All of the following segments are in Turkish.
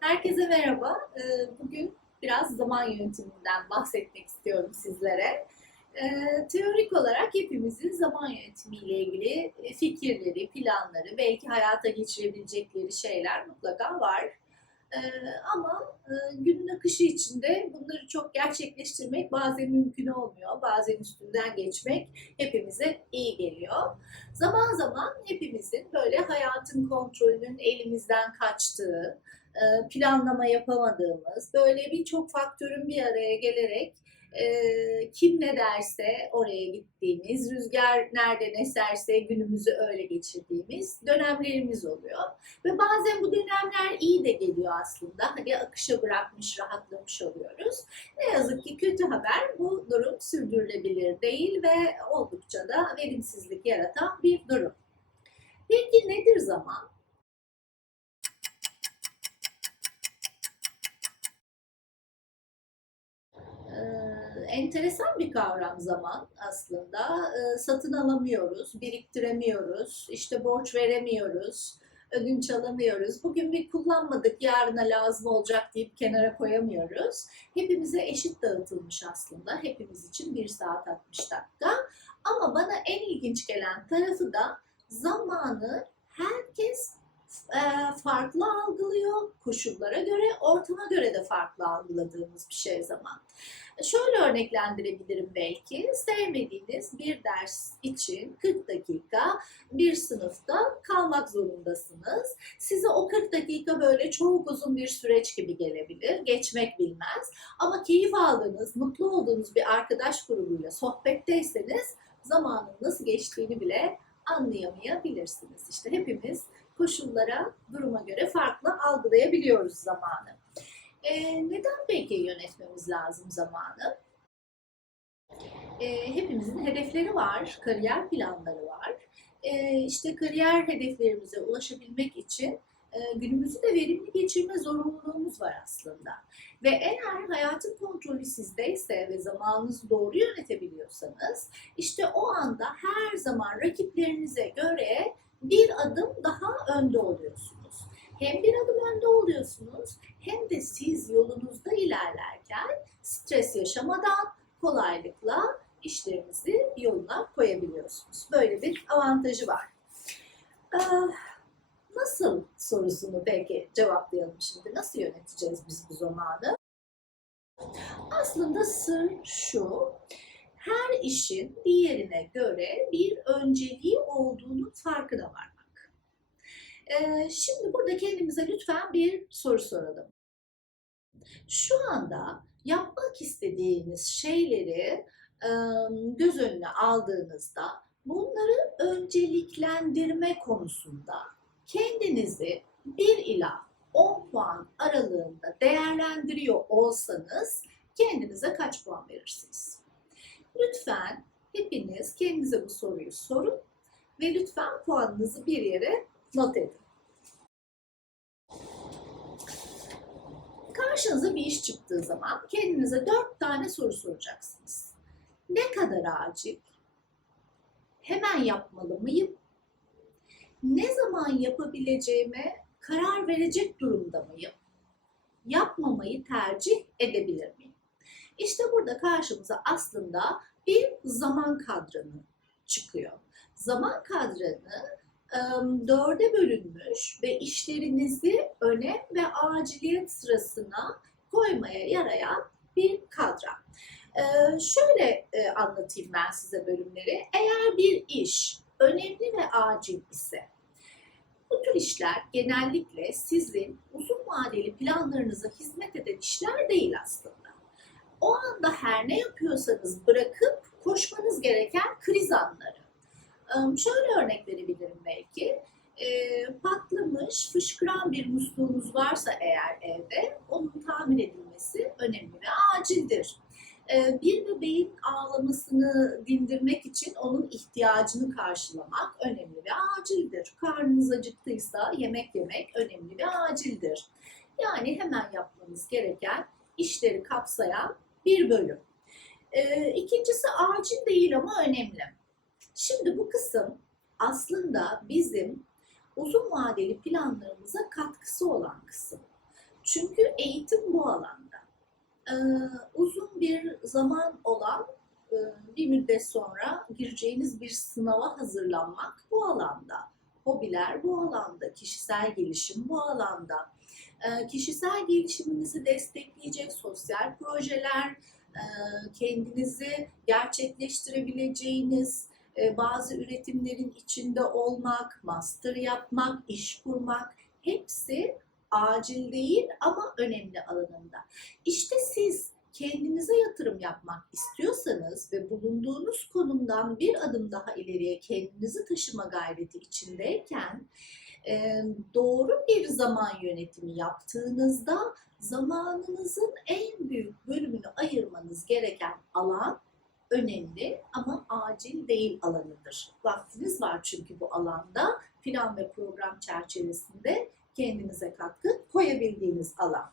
Herkese merhaba. Ee, Bugün biraz zaman yönetiminden bahsetmek istiyorum sizlere. Ee, Teorik olarak hepimizin zaman yönetimiyle ilgili e, fikirleri, planları, belki hayata geçirebilecekleri şeyler mutlaka var. Ee, Ama e, günün akışı içinde bunları çok gerçekleştirmek bazen mümkün olmuyor. Bazen üstünden geçmek hepimize iyi geliyor. Zaman zaman hepimizin böyle hayatın kontrolünün elimizden kaçtığı, planlama yapamadığımız, böyle birçok faktörün bir araya gelerek e, kim ne derse oraya gittiğimiz, rüzgar nereden eserse günümüzü öyle geçirdiğimiz dönemlerimiz oluyor. Ve bazen bu dönemler iyi de geliyor aslında. Hani akışa bırakmış, rahatlamış oluyoruz. Ne yazık ki kötü haber bu durum sürdürülebilir değil ve oldukça da verimsizlik yaratan bir durum. Peki nedir zaman? Enteresan bir kavram zaman aslında. Ee, satın alamıyoruz, biriktiremiyoruz, işte borç veremiyoruz, ödünç alamıyoruz. Bugün bir kullanmadık, yarına lazım olacak deyip kenara koyamıyoruz. Hepimize eşit dağıtılmış aslında. Hepimiz için 1 saat 60 dakika. Ama bana en ilginç gelen tarafı da zamanı herkes farklı algılıyor. Koşullara göre, ortama göre de farklı algıladığımız bir şey zaman. Şöyle örneklendirebilirim belki. Sevmediğiniz bir ders için 40 dakika bir sınıfta kalmak zorundasınız. Size o 40 dakika böyle çok uzun bir süreç gibi gelebilir. Geçmek bilmez. Ama keyif aldığınız, mutlu olduğunuz bir arkadaş grubuyla sohbetteyseniz zamanın nasıl geçtiğini bile anlayamayabilirsiniz. İşte hepimiz koşullara, duruma göre farklı algılayabiliyoruz zamanı. Ee, neden peki yönetmemiz lazım zamanı? Ee, hepimizin hedefleri var, kariyer planları var. Ee, işte kariyer hedeflerimize ulaşabilmek için e, günümüzü de verimli geçirme zorunluluğumuz var aslında. Ve eğer hayatın kontrolü sizdeyse ve zamanınızı doğru yönetebiliyorsanız işte o anda her zaman rakiplerinize göre bir adım daha önde oluyorsunuz. Hem bir adım önde oluyorsunuz hem de siz yolunuzda ilerlerken stres yaşamadan kolaylıkla işlerinizi yoluna koyabiliyorsunuz. Böyle bir avantajı var. Ee, nasıl sorusunu peki cevaplayalım şimdi. Nasıl yöneteceğiz biz bu zamanı? Aslında sır şu, her işin diğerine göre bir önceliği olduğunun farkına varmak. Ee, şimdi burada kendimize lütfen bir soru soralım. Şu anda yapmak istediğiniz şeyleri e, göz önüne aldığınızda bunları önceliklendirme konusunda kendinizi 1 ila 10 puan aralığında değerlendiriyor olsanız kendinize kaç puan verirsiniz? Lütfen hepiniz kendinize bu soruyu sorun ve lütfen puanınızı bir yere not edin. Karşınıza bir iş çıktığı zaman kendinize dört tane soru soracaksınız. Ne kadar acil? Hemen yapmalı mıyım? Ne zaman yapabileceğime karar verecek durumda mıyım? Yapmamayı tercih edebilir miyim? İşte burada karşımıza aslında bir zaman kadranı çıkıyor. Zaman kadranı dörde bölünmüş ve işlerinizi önem ve aciliyet sırasına koymaya yarayan bir kadran. Şöyle e, anlatayım ben size bölümleri. Eğer bir iş önemli ve acil ise bu tür işler genellikle sizin uzun vadeli planlarınıza hizmet eden işler değil aslında. O anda her ne yapıyorsanız bırakıp koşmanız gereken kriz anları. Şöyle örnek verebilirim belki. Patlamış, fışkıran bir musluğunuz varsa eğer evde onun tamir edilmesi önemli ve acildir. Bir bebeğin ağlamasını dindirmek için onun ihtiyacını karşılamak önemli ve acildir. Karnınız acıktıysa yemek yemek önemli ve acildir. Yani hemen yapmanız gereken işleri kapsayan bir bölüm. İkincisi acil değil ama önemli. Şimdi bu kısım aslında bizim uzun vadeli planlarımıza katkısı olan kısım. Çünkü eğitim bu alanda. Ee, uzun bir zaman olan e, bir müddet sonra gireceğiniz bir sınava hazırlanmak bu alanda. Hobiler bu alanda, kişisel gelişim bu alanda. Ee, kişisel gelişiminizi destekleyecek sosyal projeler, e, kendinizi gerçekleştirebileceğiniz bazı üretimlerin içinde olmak, master yapmak, iş kurmak hepsi acil değil ama önemli alanında. İşte siz kendinize yatırım yapmak istiyorsanız ve bulunduğunuz konumdan bir adım daha ileriye kendinizi taşıma gayreti içindeyken e, doğru bir zaman yönetimi yaptığınızda zamanınızın en büyük bölümünü ayırmanız gereken alan önemli ama acil değil alanıdır. Vaktiniz var çünkü bu alanda plan ve program çerçevesinde kendinize katkı koyabildiğiniz alan.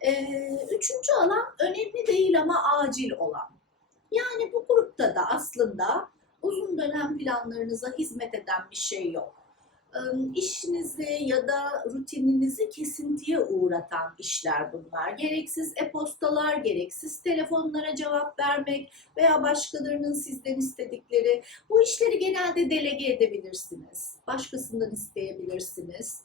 Ee, üçüncü alan önemli değil ama acil olan. Yani bu grupta da aslında uzun dönem planlarınıza hizmet eden bir şey yok. İşinizi ya da rutininizi kesintiye uğratan işler bunlar. Gereksiz e-postalar, gereksiz telefonlara cevap vermek veya başkalarının sizden istedikleri. Bu işleri genelde delege edebilirsiniz. Başkasından isteyebilirsiniz.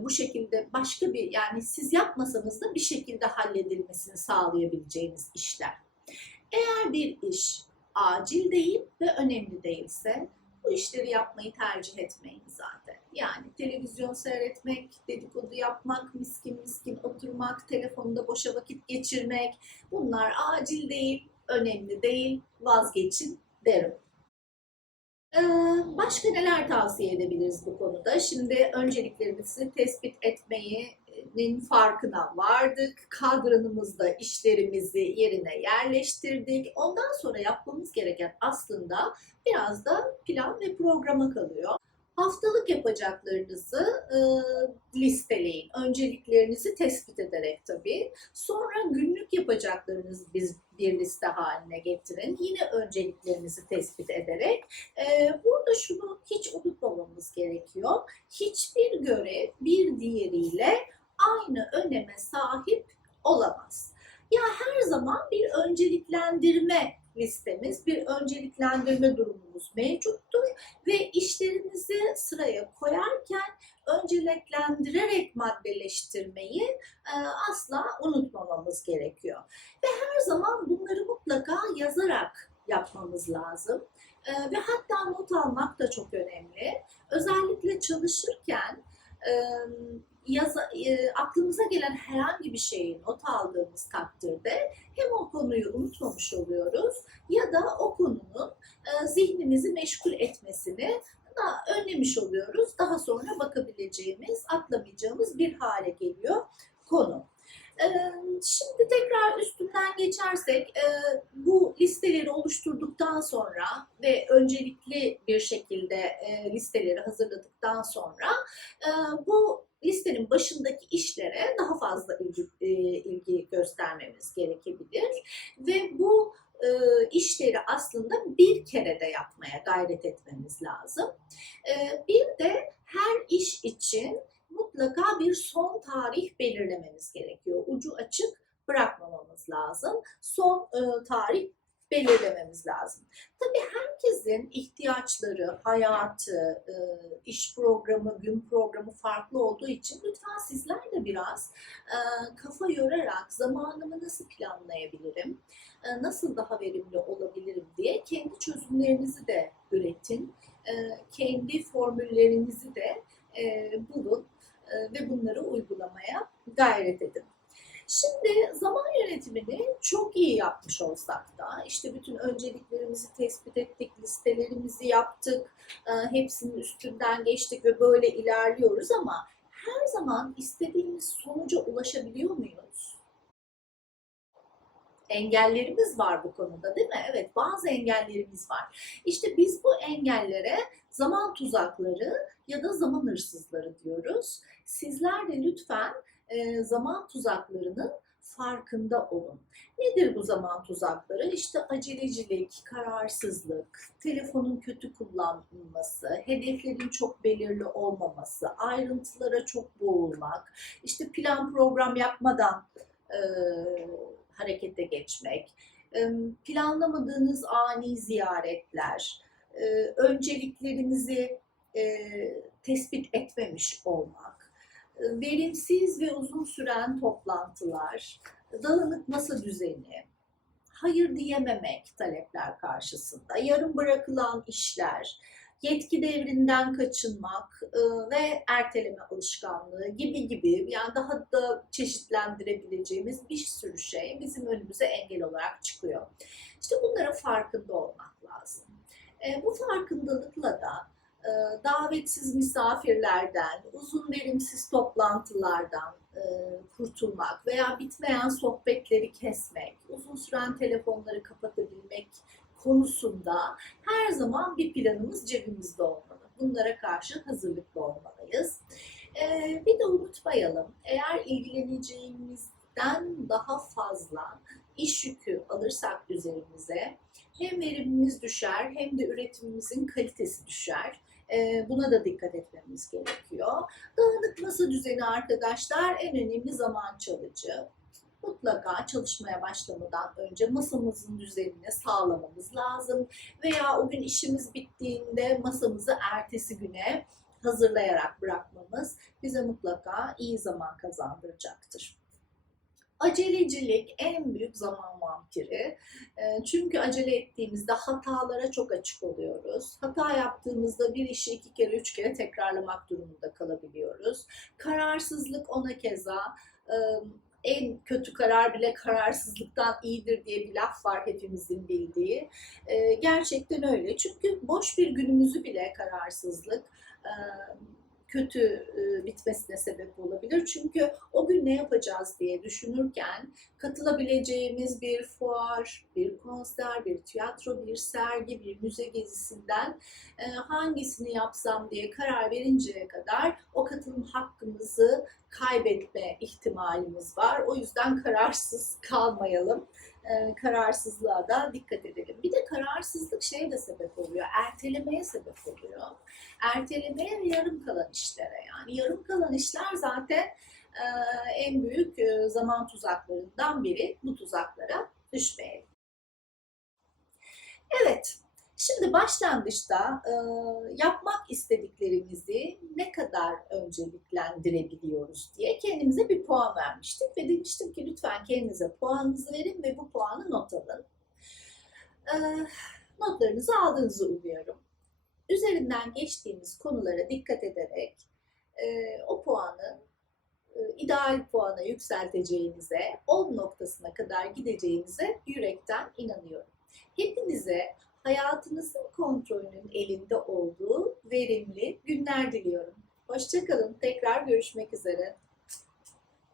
Bu şekilde başka bir yani siz yapmasanız da bir şekilde halledilmesini sağlayabileceğiniz işler. Eğer bir iş acil değil ve önemli değilse bu işleri yapmayı tercih etmeyin zaten. Yani televizyon seyretmek, dedikodu yapmak, miskin miskin oturmak, telefonda boşa vakit geçirmek bunlar acil değil, önemli değil, vazgeçin derim. Ee, Başka neler tavsiye edebiliriz bu konuda? Şimdi önceliklerimizi tespit etmenin farkına vardık. Kadranımızda işlerimizi yerine yerleştirdik. Ondan sonra yapmamız gereken aslında biraz da plan ve programa kalıyor. Haftalık yapacaklarınızı e, listeleyin. Önceliklerinizi tespit ederek tabii. Sonra günlük yapacaklarınızı biz bir liste haline getirin. Yine önceliklerinizi tespit ederek. E, burada şunu hiç unutmamamız gerekiyor. Hiçbir görev bir diğeriyle aynı öneme sahip olamaz. Ya her zaman bir önceliklendirme listemiz, bir önceliklendirme durumumuz mevcuttur ve işlerimizi sıraya koyarken önceliklendirerek maddeleştirmeyi e, asla unutmamamız gerekiyor. Ve her zaman bunları mutlaka yazarak yapmamız lazım. E, ve hatta not almak da çok önemli. Özellikle çalışırken yaza, e, aklımıza gelen herhangi bir şeyi not aldığımız takdirde hem o konuyu unutmamış oluyoruz ya da o konunun zihnimizi meşgul etmesini da önlemiş oluyoruz. Daha sonra bakabileceğimiz, atlamayacağımız bir hale geliyor konu. Ee, Şimdi tekrar üstünden geçersek e, bu listeleri oluşturduktan sonra ve öncelikli bir şekilde e, listeleri hazırladıktan sonra e, bu listenin başındaki işlere daha fazla ilgi, ilgi göstermemiz gerekebilir ve bu işleri aslında bir kere de yapmaya gayret etmemiz lazım. Bir de her iş için mutlaka bir son tarih belirlememiz gerekiyor. Ucu açık bırakmamamız lazım. Son e, tarih belirlememiz lazım. Tabii herkesin ihtiyaçları, hayatı, e, iş programı, gün programı farklı olduğu için lütfen sizler de biraz e, kafa yorarak zamanımı nasıl planlayabilirim, e, nasıl daha verimli olabilirim diye kendi çözümlerinizi de üretin. Kendi formüllerinizi de bulun ve bunları uygulamaya gayret edin. Şimdi zaman yönetimini çok iyi yapmış olsak da işte bütün önceliklerimizi tespit ettik, listelerimizi yaptık, e, hepsinin üstünden geçtik ve böyle ilerliyoruz ama her zaman istediğimiz sonuca ulaşabiliyor muyuz? Engellerimiz var bu konuda değil mi? Evet bazı engellerimiz var. İşte biz bu engellere zaman tuzakları ya da zaman hırsızları diyoruz. Sizler de lütfen e, zaman tuzaklarının farkında olun. Nedir bu zaman tuzakları? İşte acelecilik, kararsızlık, telefonun kötü kullanılması, hedeflerin çok belirli olmaması, ayrıntılara çok boğulmak, işte plan program yapmadan e, harekete geçmek, planlamadığınız ani ziyaretler, önceliklerinizi tespit etmemiş olmak, verimsiz ve uzun süren toplantılar, dağınık masa düzeni, hayır diyememek talepler karşısında, yarım bırakılan işler, yetki devrinden kaçınmak e, ve erteleme alışkanlığı gibi gibi yani daha da çeşitlendirebileceğimiz bir sürü şey bizim önümüze engel olarak çıkıyor. İşte bunların farkında olmak lazım. E, bu farkındalıkla da e, davetsiz misafirlerden, uzun verimsiz toplantılardan kurtulmak veya bitmeyen sohbetleri kesmek, uzun süren telefonları kapatabilmek konusunda her zaman bir planımız cebimizde olmalı. Bunlara karşı hazırlıklı olmalıyız. E, bir de unutmayalım, eğer ilgileneceğimizden daha fazla iş yükü alırsak üzerimize hem verimimiz düşer hem de üretimimizin kalitesi düşer. Ee, Buna da dikkat etmemiz gerekiyor. Dağınık masa düzeni arkadaşlar en önemli zaman çalıcı. Mutlaka çalışmaya başlamadan önce masamızın düzenini sağlamamız lazım. Veya o gün işimiz bittiğinde masamızı ertesi güne hazırlayarak bırakmamız bize mutlaka iyi zaman kazandıracaktır. Acelecilik en büyük zaman vampiri. E, Çünkü acele ettiğimizde hatalara çok açık oluyoruz. Hata yaptığımızda bir işi iki kere, üç kere tekrarlamak durumunda kalabiliyoruz. Kararsızlık ona keza e, en kötü karar bile kararsızlıktan iyidir diye bir laf var hepimizin bildiği. E, Gerçekten öyle. Çünkü boş bir günümüzü bile kararsızlık kötü e, bitmesine sebep olabilir. Çünkü o gün ne yapacağız diye düşünürken katılabileceğimiz bir fuar, bir konser, bir tiyatro, bir sergi, bir müze gezisinden e, hangisini yapsam diye karar verinceye kadar o katılım hakkımızı kaybetme ihtimalimiz var. O yüzden kararsız kalmayalım. E, kararsızlığa da dikkat edelim. Bir de kararsızlık şeye de sebep oluyor, ertelemeye sebep oluyor. Ertelemeye ve yarım kalan işlere yani. Yarım kalan işler zaten e, en büyük e, zaman tuzaklarından biri. Bu tuzaklara düşmeyelim. Evet, şimdi başlangıçta e, yapmak istediklerimizi ne kadar önceliklendirebiliyoruz diye kendimize bir puan vermiştik ve demiştim ki lütfen kendinize puanınızı verin ve bu puanı not alın. E, notlarınızı aldığınızı umuyorum. Üzerinden geçtiğimiz konulara dikkat ederek e, o puanı e, ideal puana yükselteceğinize, 10 noktasına kadar gideceğinize yürekten inanıyorum. Hepinize hayatınızın kontrolünün elinde olduğu verimli günler diliyorum. Hoşçakalın. Tekrar görüşmek üzere.